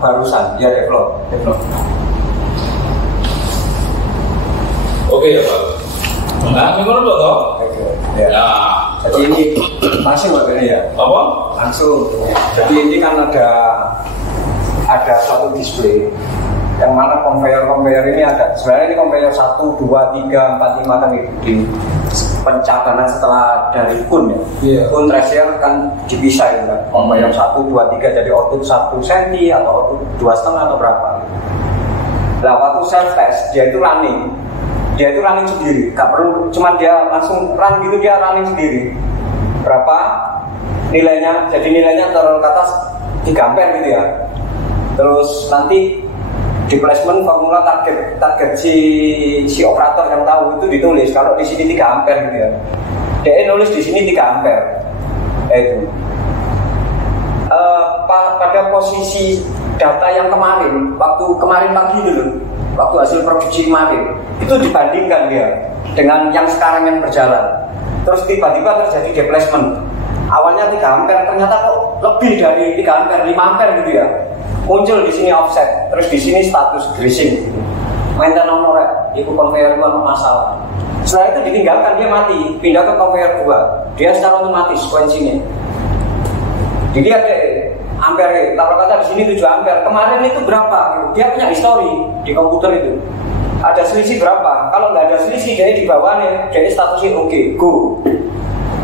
Barusan ya develop. Oke ya Pak. Nah, gimana Pak toh? Ya. Ya. Jadi ini langsung ya. Apa? Langsung. Jadi ini kan ada satu display yang mana conveyor ini ada. Sebenarnya ini conveyor 1, 2, 3, 4, 5 kan di pencabanan setelah dari kun ya. Yeah. Kun tracer kan dipisah ya kan. Conveyor 1, 2, 3 jadi output 1 cm atau output 2,5 atau berapa. Nah waktu self test dia itu running sendiri, gak perlu, cuman dia langsung run gitu, dia running sendiri. Berapa nilainya? Jadi nilainya turun ke atas 3 ampere gitu ya. Terus nanti di placement formula target si operator yang tahu itu ditulis. Kalau di sini 3 ampere gitu ya. Dia nulis di sini 3 ampere. Itu. Pada posisi data yang kemarin, waktu kemarin pagi dulu, waktu hasil produksi kemarin, itu dibandingkan dia dengan yang sekarang yang berjalan. Terus tiba-tiba terjadi deplacement. Awalnya 3 ampere, ternyata kok lebih dari 3 ampere, 5 ampere gitu ya. Muncul di sini offset, terus di sini status greasing. Maintenance nomor itu conveyor 2 masalah. Setelah itu ditinggalkan, dia mati, pindah ke conveyor 2. Dia secara otomatis sequencingnya. Jadi ada ampere, taruh kata di sini 7 ampere. Kemarin itu berapa? Dia punya histori di komputer itu. Ada selisih berapa? Kalau nggak ada selisih, jadi di bawahnya, jadi statusnya oke, go.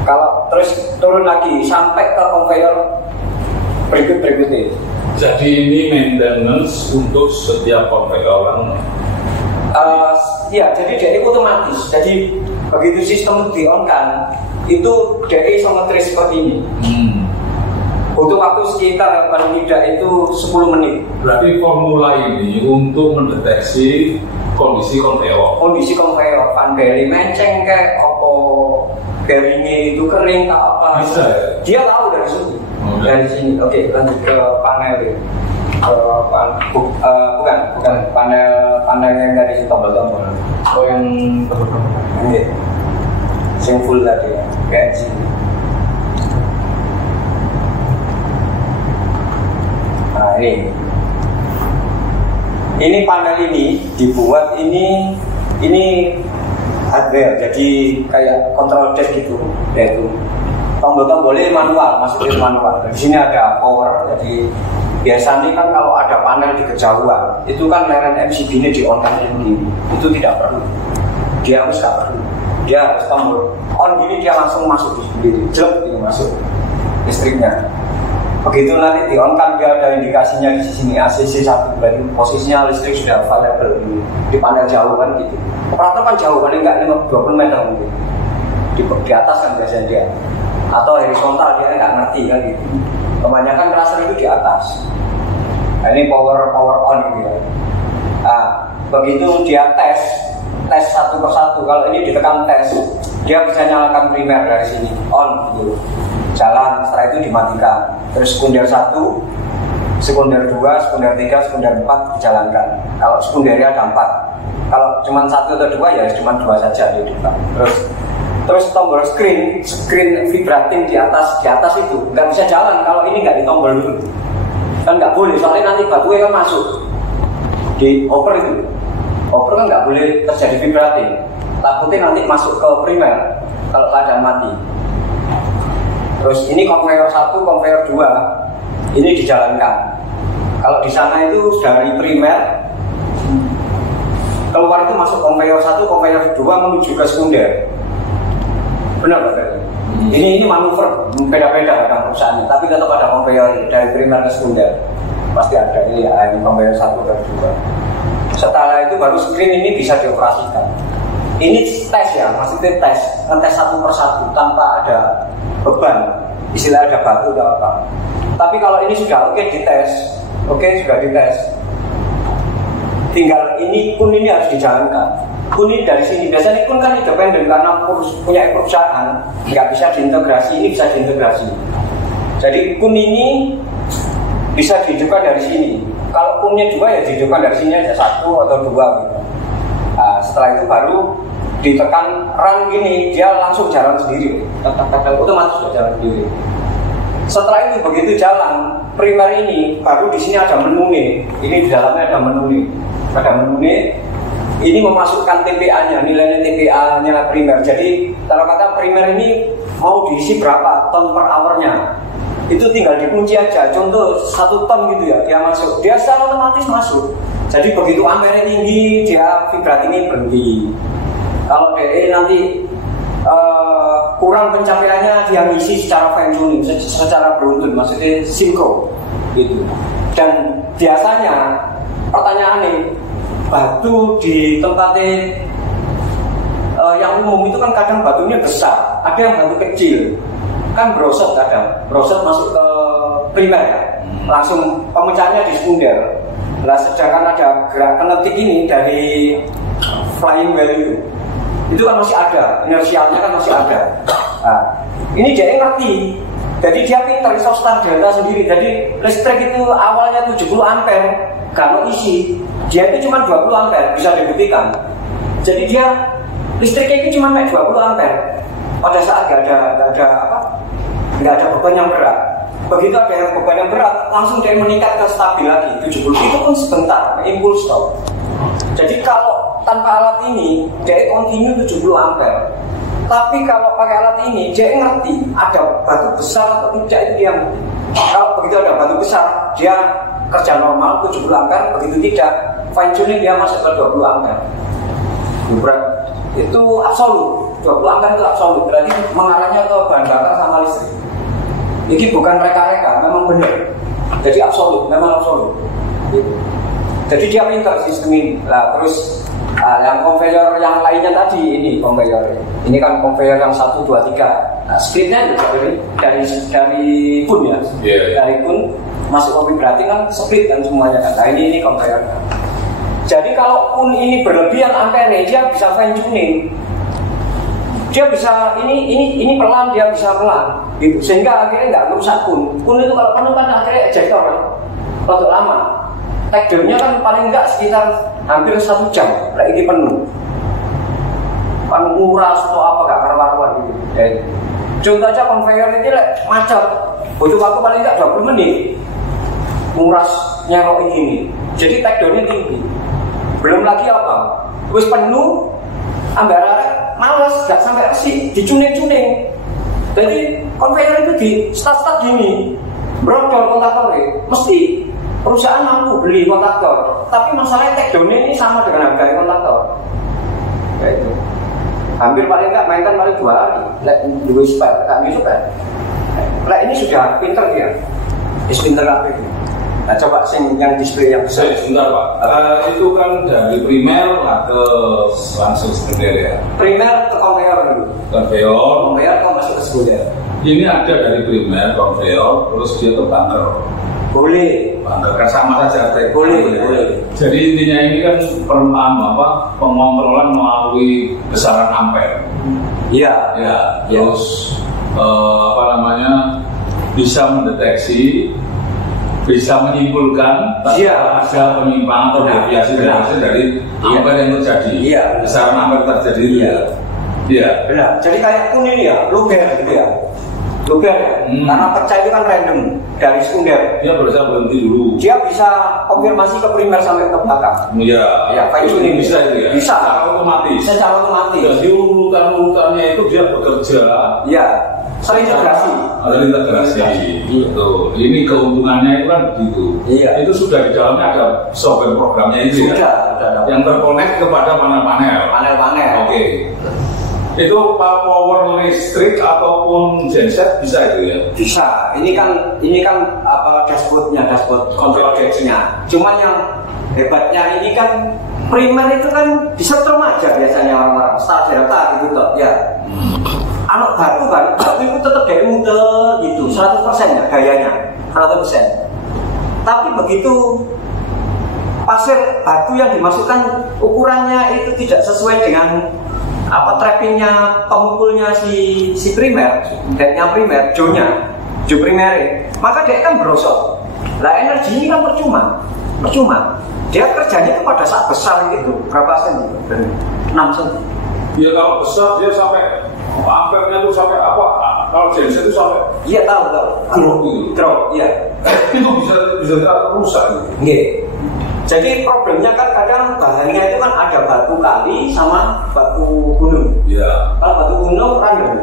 Kalau terus turun lagi sampai ke conveyor berikutnya. Jadi ini maintenance untuk setiap conveyor. Ya, jadi dia otomatis. Jadi begitu sistem di on kan, itu dia isometris seperti ini. Butuh waktu sekitar paling tidak itu 10 menit. Berarti formula ini untuk mendeteksi kondisi conveyor. Kondisi conveyor, fan bearing menceng kayak apa bearingnya itu kering tak apa. Bisa ya? Dia tahu dari sini. Dari sini. Oke, lanjut ke panel ini. Bukan panel yang dari tombol-tombol. Oh yang tombol-tombol. Iya. Yang full tadi ya, kayak sini. Nah ini panel ini dibuat ini hardware, jadi kayak control desk gitu, yaitu tombol-tombolnya manual, maksudnya manual. Di sini ada power, jadi biasanya kan kalau ada panel di kejauhan, itu kan layar MCB ini di on kan sendiri, itu tidak perlu, dia harus nggak perlu, dia harus tombol on gini dia langsung masuk di sini, jelek gitu masuk listriknya. Begitu nanti di on kan dia ada indikasinya di sini ACC 1, berarti posisinya listrik sudah available di panel jauh kan gitu. Operator kan jauh, paling enggak 20 meter mungkin di atas kan biasanya dia, atau horizontal dia nggak ngerti kan gitu. Kebanyakan tracer itu di atas. Nah, ini power on gitu ya. Nah, begitu dia tes satu persatu. Kalau ini ditekan tes, dia bisa nyalakan primer dari sini on gitu. Jalan, setelah itu dimatikan. Terus sekunder 1, sekunder 2, sekunder 3, sekunder 4 dijalankan. Kalau sekundernya ada 4. Kalau cuma 1 atau 2 ya cuma 2 saja di depan. Terus tombol screen vibrating di atas itu nggak bisa jalan kalau ini nggak ditombol dulu. Kan nggak boleh, soalnya nanti batunya kan masuk di over itu. Over kan nggak boleh terjadi vibrating. Takutnya nanti masuk ke primer kalau keadaan mati. Terus ini conveyor 1, conveyor 2 ini dijalankan. Kalau di sana itu dari primer keluar itu masuk conveyor 1, conveyor 2 menuju ke sekunder. Benar Pak? Ini manuver beda-beda kadang perusahaannya, tapi tetap ada conveyor dari primer ke sekunder. Pasti ada ini ya, ini conveyor 1 dan 2. Setelah itu baru screen ini bisa dioperasikan. Ini tes ya, maksudnya ngetes satu persatu tanpa ada beban, istilah ada batu atau apa. Tapi kalau ini sudah oke dites, tinggal ini kun ini harus dijalankan. Kun ini dari sini, biasanya kun kan independen karena punya perusahaan, nggak bisa diintegrasi, ini bisa diintegrasi. Jadi kun ini bisa dihidupkan dari sini. Kalau kunnya 2 ya dihidupkan dari sini aja 1 atau 2 gitu. Nah, setelah itu baru ditekan run gini, dia langsung jalan sendiri, otomatis sudah jalan sendiri. Setelah itu begitu jalan primer ini, baru di sini ada menu nih. Ini di dalamnya ada menu nih. Ada menu nih. Ini memasukkan TPA-nya, nilainya TPA-nya primer. Jadi kalau kata primer ini mau diisi berapa ton per hour-nya, itu tinggal dikunci aja. Contoh 1 ton gitu ya, dia masuk, dia secara otomatis masuk. Jadi begitu ampere tinggi, dia vibrat ini berhenti. Kalau DE nanti kurang pencapaiannya, dia ngisi secara fine tuning, secara beruntun, maksudnya sinkro gitu. Dan biasanya pertanyaan nih, batu di tempatnya yang umum itu kan kadang batunya besar, ada yang batu kecil, kan brosot kadang, brosot masuk ke primer ya, langsung pemecahannya di sekunder. Lah sedangkan ada gerak kinetik ini dari flying value, itu kan masih ada, inersialnya kan masih ada. Nah, ini dia ngerti, jadi dia pintar isostar delta sendiri. Jadi listrik itu awalnya 70 ampere, kalau isi dia itu cuma 20 ampere, bisa dibuktikan. Jadi dia listriknya itu cuma 20 ampere. Pada saat nggak ada beban yang berat. Begitu ada yang beban yang berat, langsung dia meningkat ke stabil lagi 70. Itu pun sebentar, impuls stop. Jadi kalau tanpa alat ini, dia continue 70 ampere. Tapi kalau pakai alat ini, dia ngerti ada batu besar atau tidak, itu dia ngerti. Kalau begitu ada batu besar, dia kerja normal 70 ampere. Begitu tidak, fine tuning dia masuk ke 20 ampere. Itu absolut, 20 ampere itu absolut. Berarti mengarahnya ke bahan bakar sama listrik. Ini bukan reka-reka, memang benar. Jadi absolut, memang absolut. Gitu. Jadi dia pintar sistem ini. Nah, terus yang conveyor yang lainnya tadi ini conveyor. Ini kan conveyor yang 1, 2, 3. Nah, splitnya juga dari kun ya. Dari kun masuk ke vibrating kan split kan semuanya kan. Nah, ini conveyor. Jadi kalau kun ini berlebihan ampere, dia bisa fine tuning. Dia bisa ini pelan, dia bisa pelan gitu. Sehingga akhirnya nggak merusak kun. Kun itu kalau penuh kan akhirnya ejector kan. Untuk lama. Take-down-nya kan paling enggak sekitar hampir 1 jam. Lah ini penuh. Kan nguras atau apa gak karuan gitu. Contoh aja conveyor ini macet. Butuh waktu paling enggak 20 menit. Nguras nyerok ini. Jadi take-down-nya tinggi. Belum lagi apa? Wis penuh, ambara males, gak sampai resik, dicuning-cuning. Jadi conveyor itu di start gini, brodol kontaktornya, mesti perusahaan mampu beli kontaktor. Tapi masalahnya take-down-nya ini sama dengan harga kontaktor. Kayak itu. Hampir paling enggak mainkan paling 2 hari. Like dua spare, tak bisa kan? Lah ini sudah pinter dia, pinter apa ini? Nah, coba yang display yang besar. Sebentar Pak, itu kan dari primer ke langsung sekunder ya. Primer ke conveyor dulu. Conveyor kok masuk ke sekunder. Ini ada dari primer, conveyor, terus dia ke bunker. Boleh. Bunker kan sama saja. Boleh. Jadi intinya ini kan pengontrolan melalui besaran ampere. Iya. Ya. Terus bisa mendeteksi, bisa menyimpulkan ada penyimpangan atau deviasi dari ampere yang terjadi. Iya. Besaran ampere terjadi. Iya. Benar. Jadi kayak kun ini ya, luber gitu ya. Luber ya. Karena pecah itu kan random dari sekunder. Dia berusaha berhenti dulu. Dia bisa konfirmasi ke primer sampai ke belakang. Iya. Ya, fine tuning bisa itu ya. Bisa. Secara otomatis. Jadi urutan-urutannya itu dia bekerja. Iya. Terintegrasi. Betul. Ini keuntungannya itu kan begitu. Iya. Itu sudah di dalamnya ada software programnya itu sudah, ya. Yang terkonek kepada panel-panel. Oke. Itu power listrik ataupun genset bisa itu ya? Bisa. Ini kan dashboard control gauge-nya. Cuman yang hebatnya ini kan primer itu kan disetrum aja biasanya orang-orang star delta gitu toh ya. Anak batu itu tetap dari muter gitu 100% ya gayanya 100%. Tapi begitu pasir batu yang dimasukkan ukurannya itu tidak sesuai dengan trappingnya pemukulnya si primer, deadnya primer, jo-nya, jo primer, maka dia kan berosot. Lah energi ini kan percuma. Dia kerjanya itu pada saat besar gitu, berapa sen? 6 sen. Iya kalau besar dia sampai ampernya itu sampai apa? Kalau genset itu sampai. Iya tahu. Drop, iya. Itu bisa rusak. Iya. Jadi problemnya kan kadang bahannya itu kan ada batu kali sama batu gunung. Iya. Kalau batu gunung random.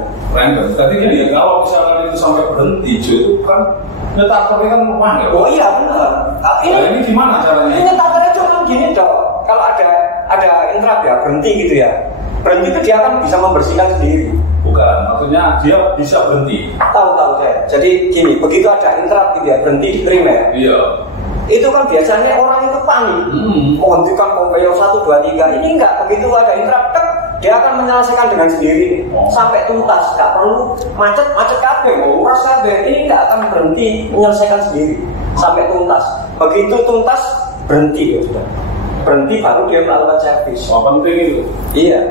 Tadi gini, kalau misalkan itu sampai berhenti, itu kan nyetaknya kan mana? Oh iya benar. Ini gimana caranya? Ini nyetaknya cuma gini dong. Kalau ada intrap ya berhenti gitu ya. Berhenti itu dia kan bisa membersihkan sendiri. Bukan, maksudnya dia bisa berhenti. Tahu saya. Jadi gini, begitu ada intrap gitu ya berhenti di primer. Iya. Itu kan biasanya orang itu panik, menghentikan konveyor 1, 2, 3. Ini enggak, begitu ada intrap, dia akan menyelesaikan dengan sendiri sampai tuntas, nggak perlu macet kabeh, uras kabeh. Ini nggak akan berhenti, menyelesaikan sendiri sampai tuntas. Begitu tuntas berhenti ya sudah. Berhenti baru dia melakukan servis. Penting itu. Iya.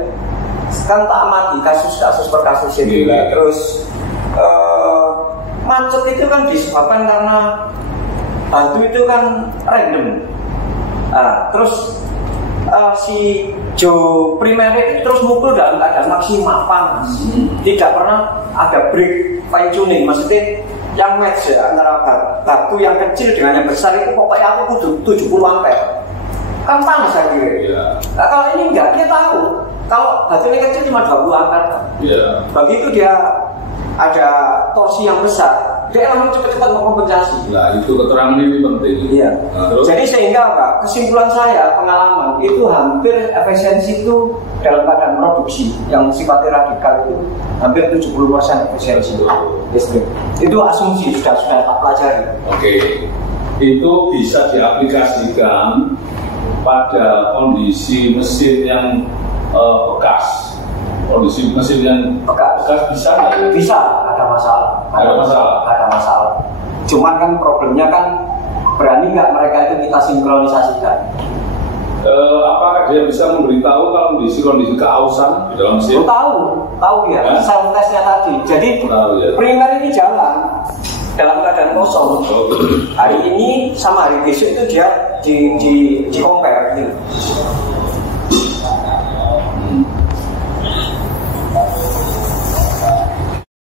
Kan tak amati kasus per kasus itu. Terus macet itu kan disebabkan karena batu itu kan random. Terus si Joe primer itu terus mukul dalam keadaan maksimal panas. Tidak pernah ada break fine tuning. Maksudnya yang match ya antara batu yang kecil dengan yang besar itu pokoknya aku kudu 70 ampere. Kan panas saya kira. Yeah. Nah, kalau ini enggak, dia tahu kalau batu ini kecil cuma 20 ampere. Yeah. Begitu dia ada torsi yang besar, dia langsung cepat-cepat mengkompensasi. Nah, itu keterangan ini penting. Iya. Nah, terus? Jadi sehingga apa? Kesimpulan saya, pengalaman itu hampir efisiensi itu dalam keadaan produksi yang sifatnya radikal itu hampir 70% efisiensi listrik. Itu asumsi sudah tak pelajari. Oke. Itu bisa diaplikasikan pada kondisi mesin yang bekas. Kondisi mesin yang bekas bisa nggak? Bisa, ada masalah. Ada masalah. Cuman kan problemnya kan berani nggak mereka itu kita sinkronisasikan? Apakah dia bisa memberitahu kalau kondisi keausan di dalam mesin? Tahu ya. Self testnya tadi. Jadi primer ini jalan dalam keadaan kosong. Hari ini sama hari besok itu dia di compare gitu.